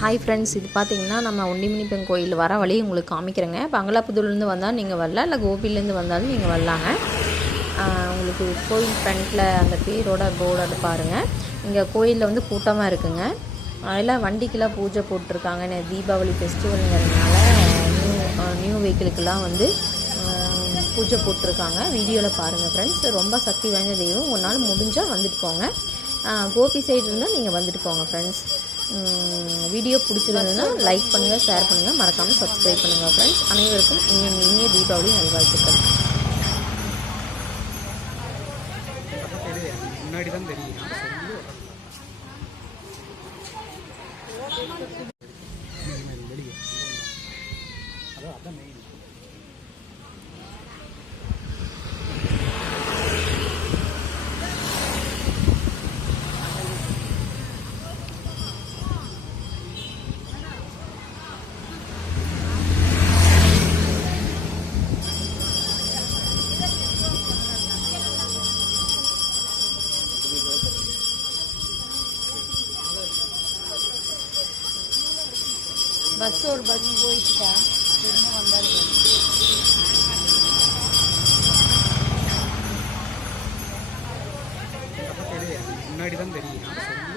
Hi friends இது பார்த்தீங்கன்னா நம்ம ஒண்டிமினிப்பன் கோயில் வர வழி உங்களுக்கு காமிக்கிறேங்க. பங்களாபுதூர்லேருந்து வந்தால் நீங்கள் வரல இல்லை கோபிலேருந்து வந்தாலும் நீங்கள் வரலாங்க. உங்களுக்கு கோயில் ஃப்ரண்ட்டில் அந்த பேரோட போர்டோட பாருங்கள் இங்கே கோயிலில் வந்து கூட்டமாக இருக்குங்க. எல்லாம் வண்டிக்கெலாம் பூஜை போட்டிருக்காங்க. தீபாவளி ஃபெஸ்டிவலுங்கிறதுனால நியூ நியூ வெஹிக்கிளுக்கெல்லாம் வந்து பூஜை போட்டிருக்காங்க. வீடியோவில் பாருங்கள் ஃப்ரெண்ட்ஸ் ரொம்ப சக்தி வாய்ந்த தெய்வம். ஒரு நாள் முடிஞ்சால் வந்துட்டு போங்க. கோபி சைடு இருந்தால் நீங்கள் வந்துட்டு போங்க ஃப்ரெண்ட்ஸ் வீடியோ பிடிச்சிருந்ததுன்னா லைக் பண்ணுங்கள் ஷேர் பண்ணுங்கள் மறக்காமல் சப்ஸ்கிரைப் பண்ணுங்கள் ஃப்ரெண்ட்ஸ் அனைவருக்கும் இனிய இனிய தீபாவளி நல்வாழ்த்துக்கள். முன்னாடி தான் தெரியும். அதான் மெயின் பஸ் ஒரு பஸ் போயிட்டுட்டா திரும்ப வந்தால் முன்னாடி தான் தெரியும்.